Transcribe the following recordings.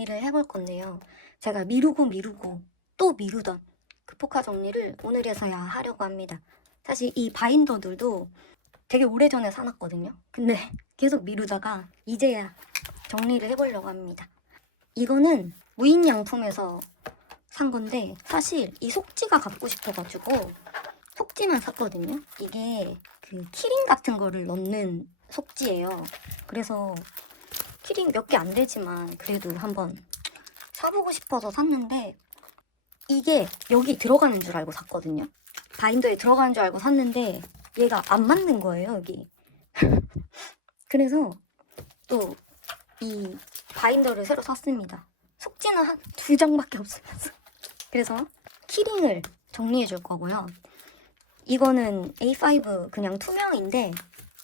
정리를 해볼 건데요. 제가 미루고 또 미루던 그 포카 정리를 오늘에서야 하려고 합니다. 사실 이 바인더들도 되게 오래전에 사놨거든요. 근데 계속 미루다가 이제야 정리를 해보려고 합니다. 이거는 무인양품에서 산 건데 사실 이 속지가 갖고 싶어가지고 속지만 샀거든요. 이게 그 키링 같은 거를 넣는 속지예요. 그래서 키링 몇 개 안 되지만 그래도 한번 사보고 싶어서 샀는데 이게 여기 들어가는 줄 알고 샀거든요. 바인더에 들어가는 줄 알고 샀는데 얘가 안 맞는 거예요, 여기. 그래서 또 이 바인더를 새로 샀습니다. 속지는 한 2장밖에 없으면서. 그래서 키링을 정리해 줄 거고요. 이거는 A5 그냥 투명인데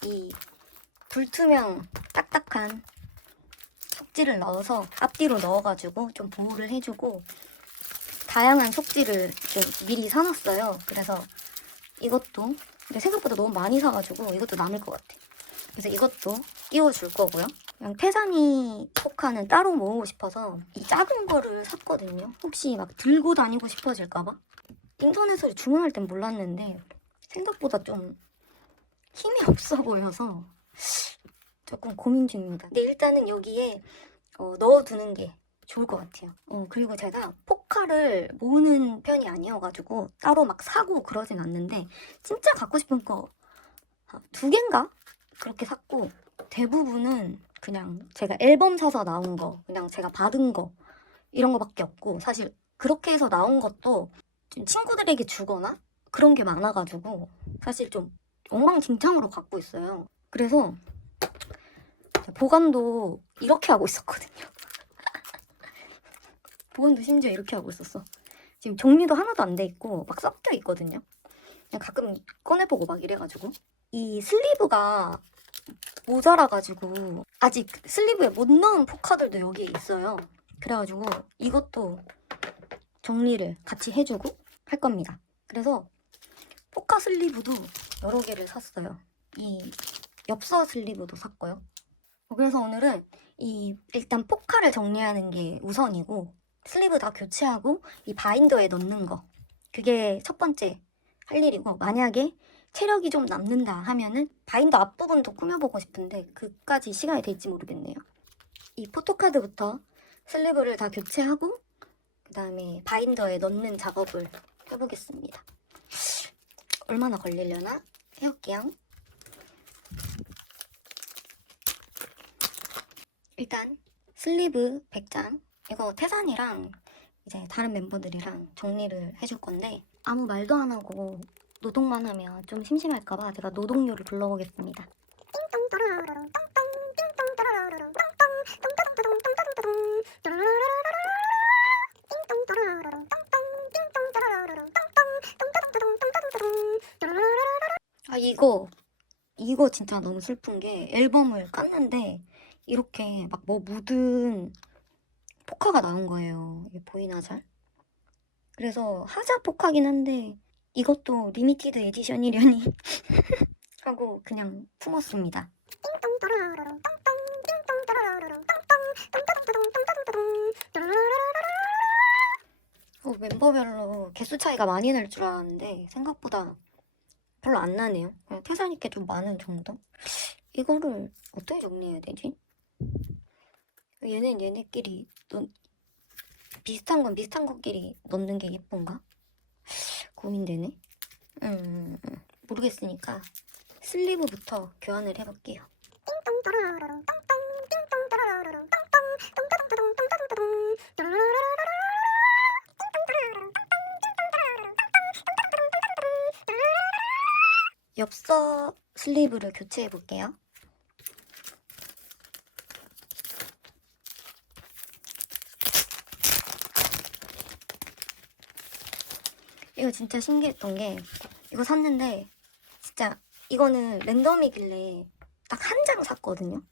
이 불투명 딱딱한 속지를 넣어서 앞뒤로 넣어가지고 좀 보호를 해주고 다양한 속지를 미리 사놨어요. 그래서 이것도 근데 생각보다 너무 많이 사가지고 이것도 남을 것 같아. 그래서 이것도 끼워줄 거고요. 그냥 태산이 포카는 따로 모으고 싶어서 이 작은 거를 샀거든요. 혹시 막 들고 다니고 싶어질까봐. 인터넷으로 주문할 땐 몰랐는데 생각보다 좀 힘이 없어 보여서 조금 고민 중입니다. 근데 일단은 여기에 넣어두는 게 좋을 것 같아요. 그리고 제가 포카를 모으는 편이 아니어가지고 따로 막 사고 그러진 않는데 진짜 갖고 싶은 거 2개인가? 그렇게 샀고 대부분은 그냥 제가 앨범 사서 나온 거, 그냥 제가 받은 거 이런 거밖에 없고 사실 그렇게 해서 나온 것도 좀 친구들에게 주거나 그런 게 많아가지고 사실 좀 엉망진창으로 갖고 있어요. 그래서 보관도 이렇게 하고 있었거든요. 보관도 심지어 이렇게 하고 있었어. 지금 정리도 하나도 안 돼 있고 막 섞여 있거든요. 그냥 가끔 꺼내보고 막 이래가지고 이 슬리브가 모자라가지고 아직 슬리브에 못 넣은 포카들도 여기에 있어요. 그래가지고 이것도 정리를 같이 해주고 할 겁니다. 그래서 포카 슬리브도 여러 개를 샀어요. 이 엽서 슬리브도 샀고요. 그래서 오늘은 일단 포카를 정리하는 게 우선이고 슬리브 다 교체하고 이 바인더에 넣는 거 그게 첫 번째 할 일이고 만약에 체력이 좀 남는다 하면은 바인더 앞부분도 꾸며보고 싶은데 그까지 시간이 될지 모르겠네요. 이 포토카드부터 슬리브를 다 교체하고 그 다음에 바인더에 넣는 작업을 해보겠습니다. 얼마나 걸리려나? 해볼게요. 일단 슬리브 100장 이거 태산이랑 이제 다른 멤버들이랑 정리를 해줄 건데 아무 말도 안 하고 노동만 하면 좀 심심할까봐 제가 노동요를 불러보겠습니다. 아 이거 진짜 너무 슬픈 게 앨범을 깠는데 이렇게 막 뭐 묻은 포카가 나온 거예요. 이게 보이나 잘? 그래서 하자 포카긴 한데 이것도 리미티드 에디션이려니 하고 그냥 품었습니다. 멤버별로 개수 차이가 많이 날 줄 알았는데 생각보다 별로 안 나네요. 그냥 태산이께 좀 많은 정도? 이거를 어떻게 정리해야 되지? 얘네끼리 비슷한 건 비슷한 것끼리 넣는 게 예쁜가? 고민되네. 모르겠으니까 슬리브부터 교환을 해볼게요. 엽서 슬리브를 교체해 볼게요. 이거 진짜 신기했던 게 이거 샀는데 진짜 이거는 랜덤이길래 딱 한 장 샀거든요.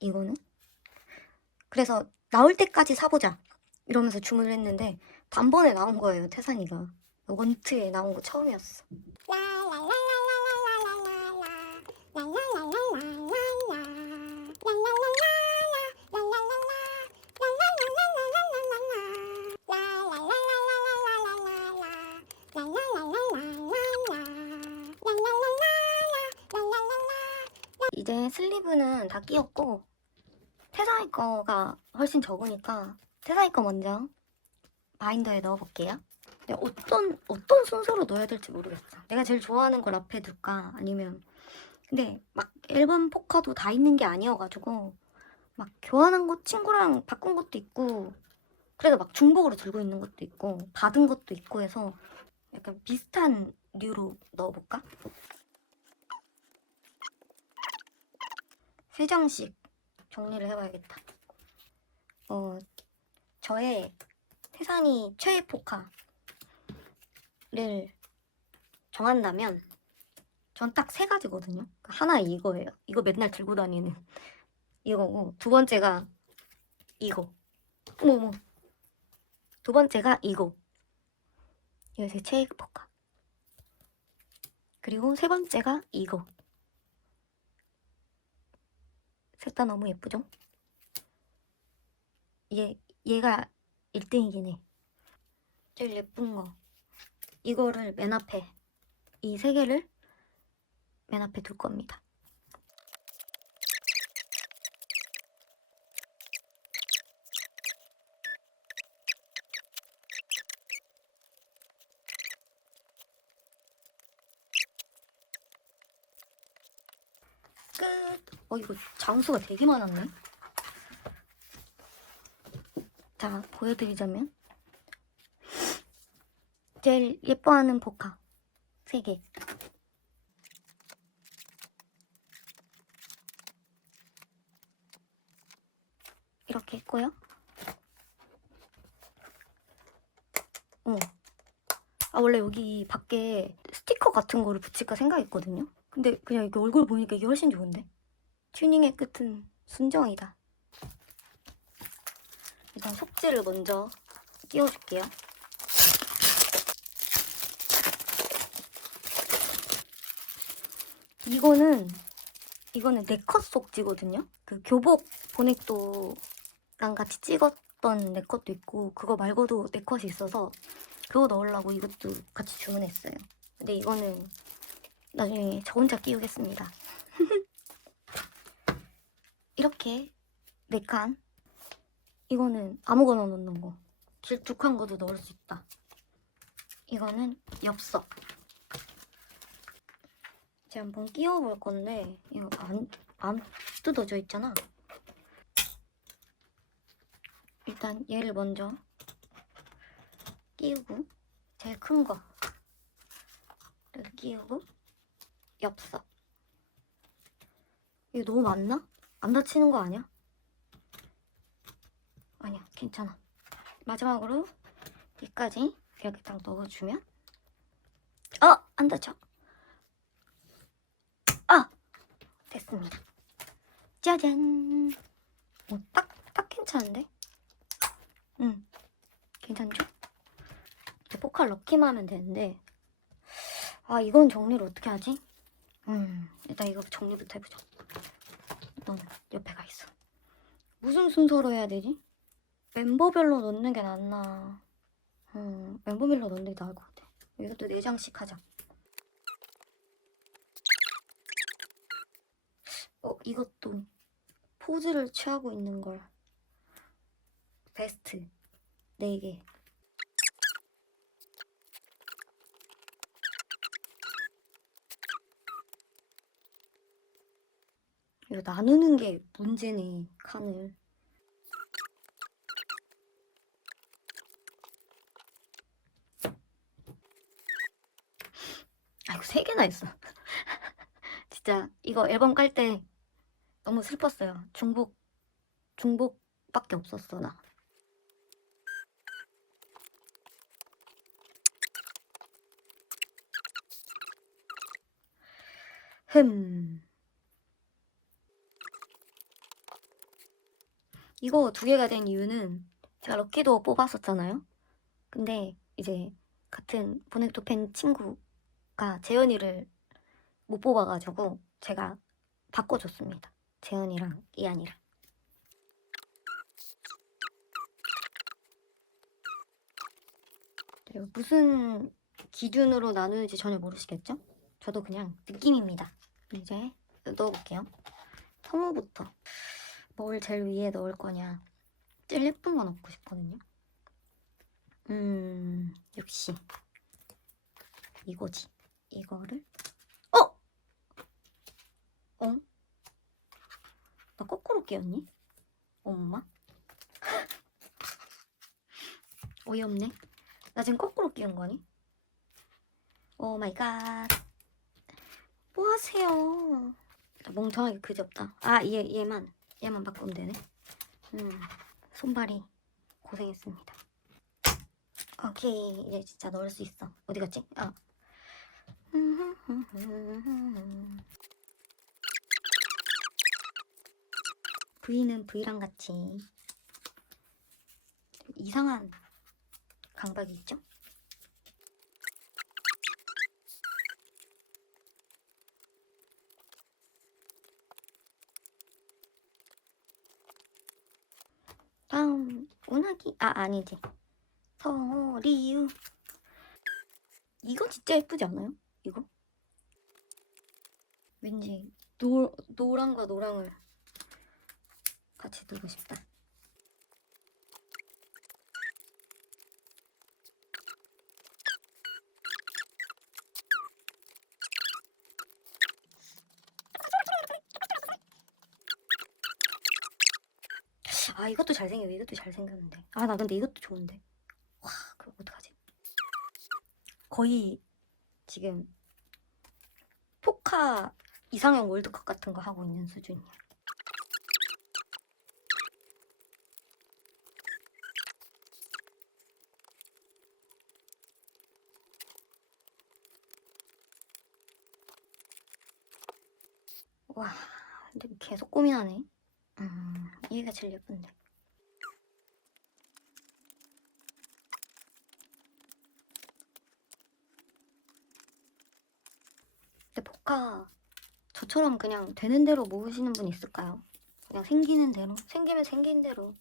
이거는 그래서 나올 때까지 사보자 이러면서 주문을 했는데 단번에 나온 거예요. 태산이가 원트에 나온 거 처음이었어. 이제 슬리브는 다 끼웠고 태사이 거가 훨씬 적으니까 태사이 거 먼저 바인더에 넣어볼게요. 근데 어떤 순서로 넣어야 될지 모르겠어. 내가 제일 좋아하는 걸 앞에 둘까 아니면 근데 막 앨범 포카도 다 있는 게 아니어가지고 막 교환한 거 친구랑 바꾼 것도 있고 그래서 막 중복으로 들고 있는 것도 있고 받은 것도 있고 해서 약간 비슷한 류로 넣어볼까? 3장씩 정리를 해봐야겠다. 저의 태산이 최애 포카를 정한다면 전 딱 3가지거든요. 하나 이거예요. 이거 맨날 들고 다니는 이거고 두 번째가 이거. 어머머. 두 번째가 이거. 이거 제 최애 포카. 그리고 세 번째가 이거. 셋 다 너무 예쁘죠? 얘가 1등이긴 해. 제일 예쁜 거. 이거를 맨 앞에, 이 3개를 맨 앞에 둘 겁니다. 끝! 이거 장수가 되게 많았네. 자, 보여드리자면 제일 예뻐하는 포카 3개. 이렇게 했고요. 원래 여기 밖에 스티커 같은 거를 붙일까 생각했거든요. 근데 그냥 이렇게 얼굴 보니까 이게 훨씬 좋은데? 튜닝의 끝은 순정이다. 일단 속지를 먼저 끼워줄게요. 이거는 네컷 속지거든요. 그 교복 보넥도랑 같이 찍었던 네컷도 있고 그거 말고도 네컷이 있어서 그거 넣으려고 이것도 같이 주문했어요. 근데 이거는 나중에 저 혼자 끼우겠습니다. 이렇게 4칸. 이거는 아무거나 넣는 거. 길쭉한 것도 넣을 수 있다. 이거는 엽서. 제가 한번 끼워볼 건데 이거 안 뜯어져 있잖아. 일단 얘를 먼저 끼우고 제일 큰 거 이렇게 끼우고 엽서. 이거 너무 많나? 안 다치는 거 아니야? 아니야, 괜찮아. 마지막으로 여기까지 이렇게 딱 넣어주면 안 다쳐. 됐습니다. 짜잔. 딱 괜찮은데? 괜찮죠? 이제 포카를 넣기만 하면 되는데 이건 정리를 어떻게 하지? 일단 이거 정리부터 해보자. 넌 옆에 가 있어. 무슨 순서로 해야 되지? 멤버별로 넣는 게 낫나? 멤버별로 넣는 게 나을 것 같아. 이것도 4장씩 하자. 이것도 포즈를 취하고 있는 걸. 베스트 4개. 이거 나누는 게 문제네, 칸을. 이거 3개나 있어. 진짜 이거 앨범 깔 때 너무 슬펐어요. 중복밖에 없었어, 나. 이거 2개가 된 이유는 제가 럭키도 뽑았었잖아요. 근데 이제 같은 보넥도 팬 친구가 재현이를 못 뽑아가지고 제가 바꿔줬습니다. 재현이랑 이한이랑. 그리고 무슨 기준으로 나누는지 전혀 모르시겠죠? 저도 그냥 느낌입니다. 이제 넣어볼게요. 성우부터 뭘 제일 위에 넣을 거냐. 제일 예쁜 거 넣고 싶거든요. 역시 이거지. 이거를 어? 어? 나 거꾸로 끼웠니? 엄마? 어이없네. 나 지금 거꾸로 끼운 거니? 오 마이 갓. 뭐 하세요? 멍청하게 그지없다. 아, 얘만 바꾸면 되네. 손발이 고생했습니다. 오케이, 이제 진짜 넣을 수 있어. 어디 갔지? 아. V는 V랑 같이 이상한 강박이 있죠? 다음 운하기 아니지. 서리유. 이거 진짜 예쁘지 않아요? 이거? 왠지 노랑과 노랑을 같이 두고 싶다. 아, 이것도 잘생겨. 이것도 잘생겼는데. 아, 나 근데 이것도 좋은데. 와, 그거 어떡하지? 거의 지금 포카 이상형 월드컵 같은 거 하고 있는 수준이야. 와, 근데 계속 고민하네. 얘가 제일 예쁜데. 근데 포카 저처럼 그냥 되는 대로 모으시는 분 있을까요? 그냥 생기는 대로? 생기면 생긴 대로.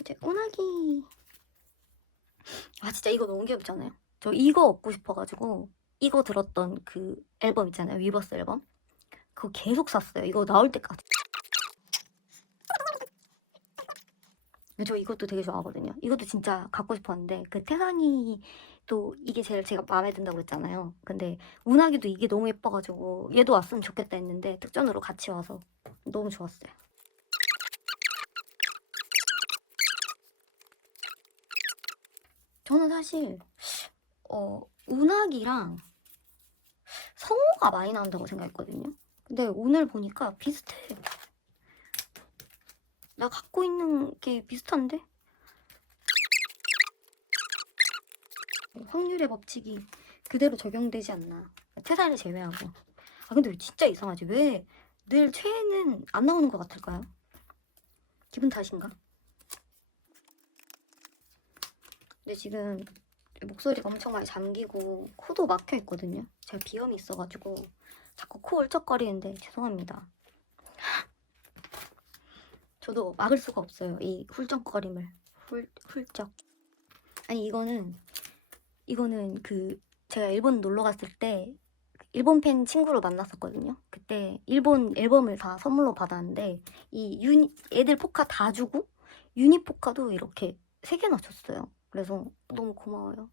이제 오나기. 아, 진짜 이거 너무 귀엽지 않아요? 저 이거 얻고 싶어가지고 이거 들었던 그 앨범 있잖아요. 위버스 앨범. 그거 계속 샀어요. 이거 나올 때까지. 저 이것도 되게 좋아하거든요. 이것도 진짜 갖고 싶었는데 그 태산이 또 이게 제일 제가 마음에 든다고 그랬잖아요. 근데 운하기도 이게 너무 예뻐가지고 얘도 왔으면 좋겠다 했는데 특전으로 같이 와서 너무 좋았어요. 저는 사실 운하기랑 성우가 많이 나온다고 생각했거든요. 근데 오늘 보니까 비슷해. 나 갖고 있는 게 비슷한데? 확률의 법칙이 그대로 적용되지 않나. 태산을 제외하고. 아, 근데 진짜 이상하지. 왜 늘 최애는 안 나오는 것 같을까요? 기분 탓인가? 근데 지금 목소리가 엄청 많이 잠기고 코도 막혀 있거든요. 제가 비염이 있어가지고 자꾸 코 울적거리는데 죄송합니다. 저도 막을 수가 없어요. 이 훌쩍거림을. 훌쩍. 아니, 이거는 그 제가 일본 놀러 갔을 때 일본 팬 친구를 만났었거든요. 그때 일본 앨범을 다 선물로 받았는데 애들 포카 다 주고 유니 포카도 이렇게 3개나 줬어요. 그래서 너무 고마워요.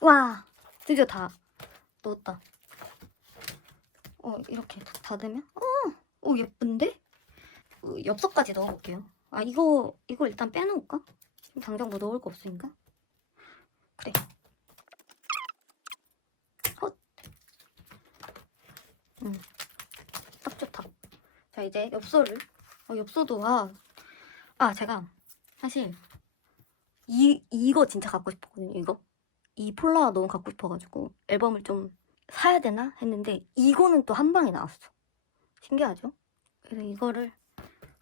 와, 드디어 다 넣었다. 이렇게 닫으면 예쁜데? 엽서까지 넣어볼게요. 아, 이거 일단 빼놓을까? 당장 뭐 넣을 거 없으니까. 그래. 헛. 딱 좋다. 자, 이제 엽서를. 엽서도 제가 사실 이거 진짜 갖고 싶었거든요. 이 폴라 너무 갖고 싶어가지고 앨범을 좀 사야 되나 했는데 이거는 또 한 방에 나왔어. 신기하죠? 그래서 이거를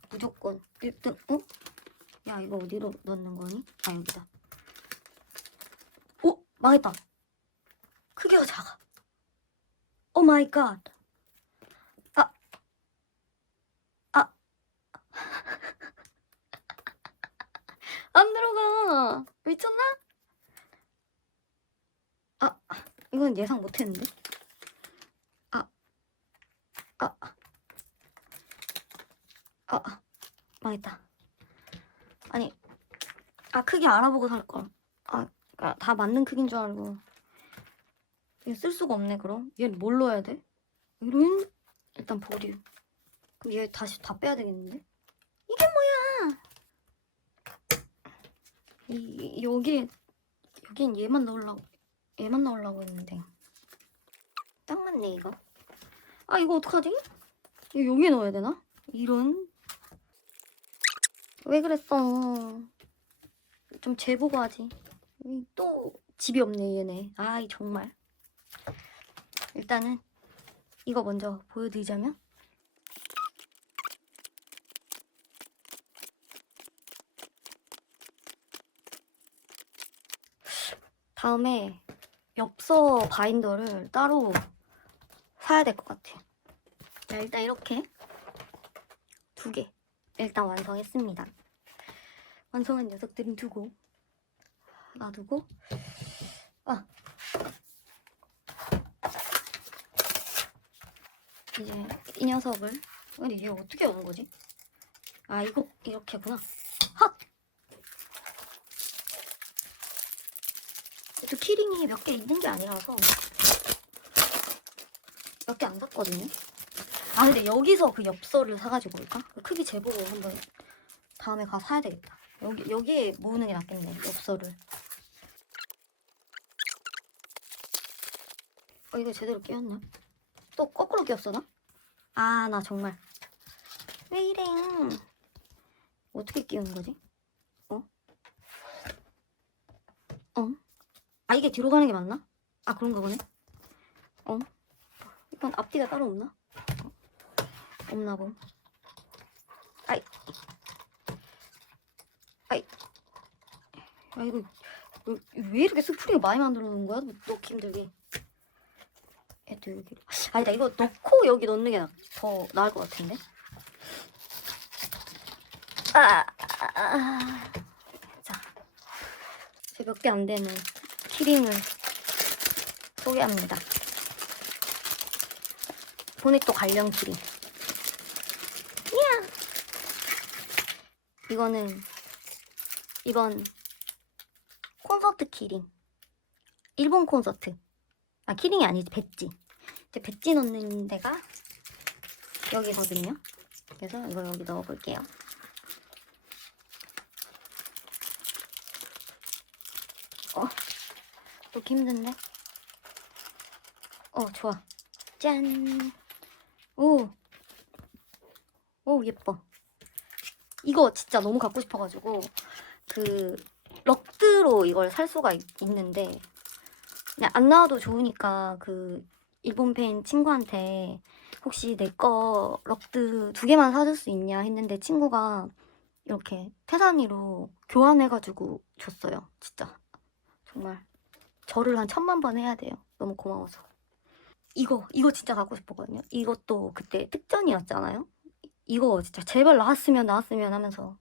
무조건 1등. 야, 이거 어디로 넣는 거니? 아, 여기다. 망했다. 크기가 작아. 오 마이 갓. 아, 안 들어가. 미쳤나? 아, 이건 예상 못했는데. 아, 아, 망했다. 아니, 크기 알아보고 살 걸. 다 맞는 크기인 줄 알고. 이거 쓸 수가 없네, 그럼. 얘는 뭘로 해야 돼? 이런? 일단 보류. 그럼 얘 다시 다 빼야 되겠는데? 이게 뭐야? 여긴 얘만 넣으려고 했는데. 딱 맞네, 이거. 이거 어떡하지? 이거 여기에 넣어야 되나? 이런. 왜 그랬어? 좀 재보고 하지. 또 집이 없네, 얘네. 정말. 일단은 이거 먼저 보여드리자면, 다음에 엽서 바인더를 따로 사야 될 것 같아요. 자, 일단 이렇게 2개 일단 완성했습니다. 완성한 녀석들은 두고 놔두고, 이제 이 녀석을, 근데 이게 어떻게 오는 거지? 이거 이렇게구나. 헛! 또 키링이 몇 개 있는 게 아니라서 몇 개 안 샀거든요. 근데 여기서 그 엽서를 사가지고 올까? 그 크기 재보고 한번 다음에 가서 사야 되겠다. 여기에 모으는 게 낫겠네, 엽서를. 이거 제대로 끼웠나? 또 거꾸로 끼웠어나? 나 정말 왜 이래? 어떻게 끼우는 거지? 이게 뒤로 가는 게 맞나? 그런가 보네. 이건 앞뒤가 따로 없나? 없나 봄. 이거 왜 이렇게 스프링을 많이 만들어 놓은 거야? 넣기 힘들게. 얘도 여기. 아니다, 이거 넣고 여기 넣는 게 더 나을 것 같은데. 자, 제 몇 개 안 되는 키링을 소개합니다. 보네또 관련 키링. 이야! 이거는 이번 콘서트 키링. 일본 콘서트. 키링이 아니지, 배지. 이제 배지 넣는 데가 여기거든요. 그래서 이거 여기 넣어볼게요. 넣기 힘든데? 좋아. 짠. 오, 예뻐. 이거 진짜 너무 갖고 싶어가지고 그 럭드로 이걸 살 수가 있는데, 그냥 안 나와도 좋으니까 그 일본 팬 친구한테 혹시 내 거 럭드 2개만 사줄 수 있냐 했는데, 친구가 이렇게 태산이로 교환해가지고 줬어요. 진짜 정말 절을 한 1000만 번 해야 돼요. 너무 고마워서. 이거 진짜 갖고 싶었거든요. 이것도 그때 특전이었잖아요. 이거 진짜 제발 나왔으면 하면서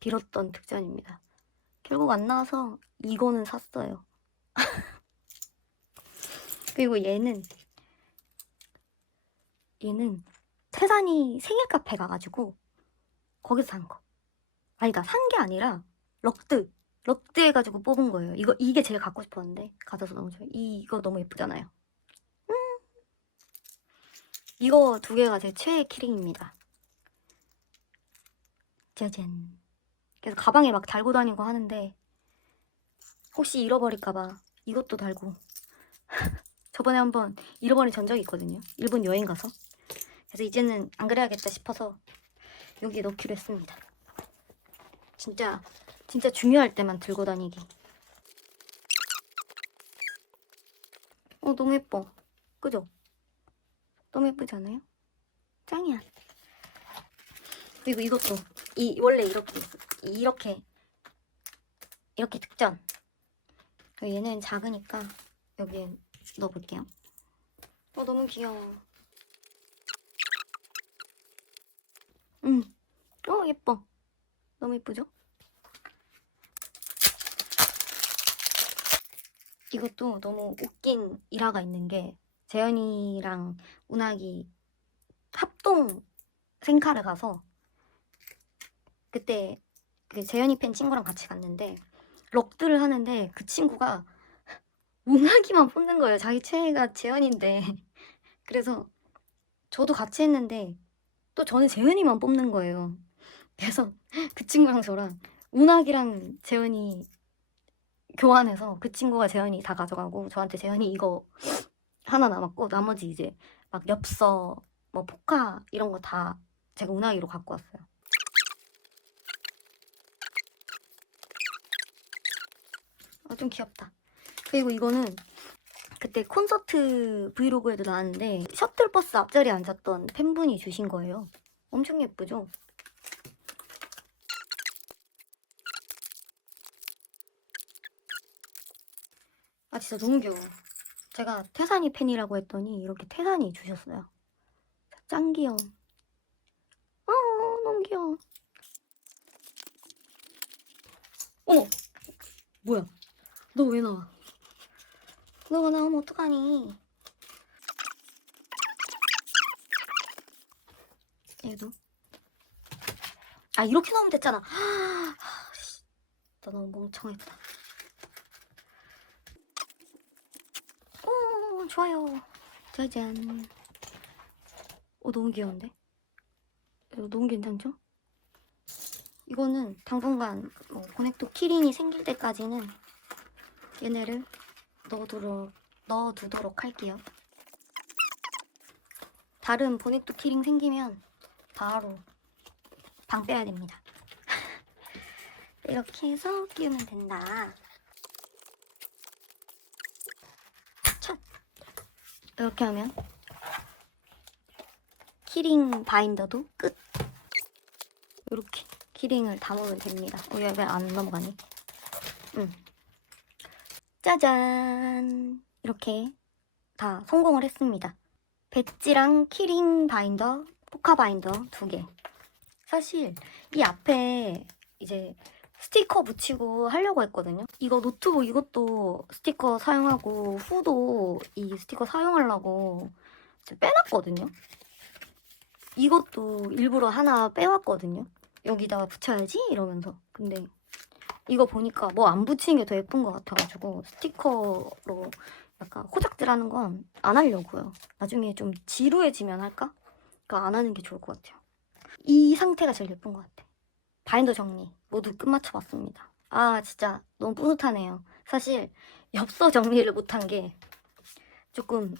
빌었던 특전입니다. 결국 안 나와서 이거는 샀어요. 그리고 얘는 태산이 생일 카페 가가지고 거기서 산 거. 아니다, 산 게 아니라 럭드 해가지고 뽑은 거예요. 이게 제일 갖고 싶었는데 가져서 너무 좋아요. 이거 너무 예쁘잖아요. 이거 2개가 제 최애 키링입니다. 짜잔. 그래서 가방에 막 달고 다니고 하는데, 혹시 잃어버릴까봐 이것도 달고. 저번에 한번 잃어버린 전적이 있거든요. 일본 여행 가서. 그래서 이제는 안 그래야겠다 싶어서 여기 넣기로 했습니다. 진짜 중요할 때만 들고 다니기. 너무 예뻐. 그죠? 너무 예쁘지 않아요? 짱이야. 그리고 이것도 원래 이렇게 특전. 얘는 작으니까 여기에 넣어볼게요. 너무 귀여워. 예뻐. 너무 예쁘죠? 이것도 너무 웃긴 일화가 있는 게 재현이랑 운학이 합동 생카를 가서 그때 그 재현이 팬 친구랑 같이 갔는데 럭드를 하는데 그 친구가 운학이만 뽑는 거예요. 자기 최애가 재현인데. 그래서 저도 같이 했는데 또 저는 재현이만 뽑는 거예요. 그래서 그 친구랑 저랑 운학이랑 재현이 교환해서 그 친구가 재현이 다 가져가고 저한테 재현이 이거 하나 남았고 나머지 이제 막 엽서, 뭐 포카 이런 거 다 제가 운하기로 갖고 왔어요. 좀 귀엽다. 그리고 이거는 그때 콘서트 브이로그에도 나왔는데 셔틀버스 앞자리에 앉았던 팬분이 주신 거예요. 엄청 예쁘죠? 진짜 너무 귀여워. 제가 태산이 팬이라고 했더니 이렇게 태산이 주셨어요. 짱 귀여워. 너무 귀여워. 어머! 뭐야? 너 왜 나와? 너가 나오면 어떡하니? 얘도. 이렇게 나오면 됐잖아. 나 너무 멍청했다. 좋아요. 짜잔. 너무 귀여운데? 이거 너무 괜찮죠? 이거는 당분간 보넥토 키링이 생길 때까지는 얘네를 넣어두도록 할게요. 다른 보넥토 키링 생기면 바로 방 빼야 됩니다. 이렇게 해서 끼우면 된다. 첫! 이렇게 하면 키링 바인더도 끝! 이렇게 키링을 담으면 됩니다. 왜 안 넘어가니? 짜잔! 이렇게 다 성공을 했습니다. 배지랑 키링 바인더, 포카 바인더 2개. 사실 이 앞에 이제 스티커 붙이고 하려고 했거든요. 이거 노트북 이것도 스티커 사용하고 후도 이 스티커 사용하려고 빼놨거든요. 이것도 일부러 하나 빼왔거든요. 여기다가 붙여야지 이러면서. 근데 이거 보니까 뭐 안 붙이는 게 더 예쁜 것 같아가지고 스티커로 약간 호작질하는 건 안 하려고요. 나중에 좀 지루해지면 할까? 그러니까 안 하는 게 좋을 것 같아요. 이 상태가 제일 예쁜 것 같아. 바인더 정리 모두 끝마쳐봤습니다. 진짜 너무 뿌듯하네요. 사실 엽서 정리를 못한 게 조금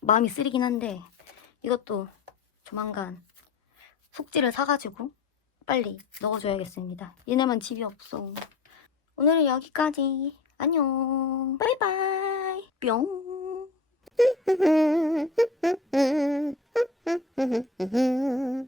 마음이 쓰리긴 한데 이것도 조만간 속지를 사가지고 빨리 넣어줘야겠습니다. 얘네만 집이 없어. 오늘은 여기까지. 안녕. 바이바이. 뿅.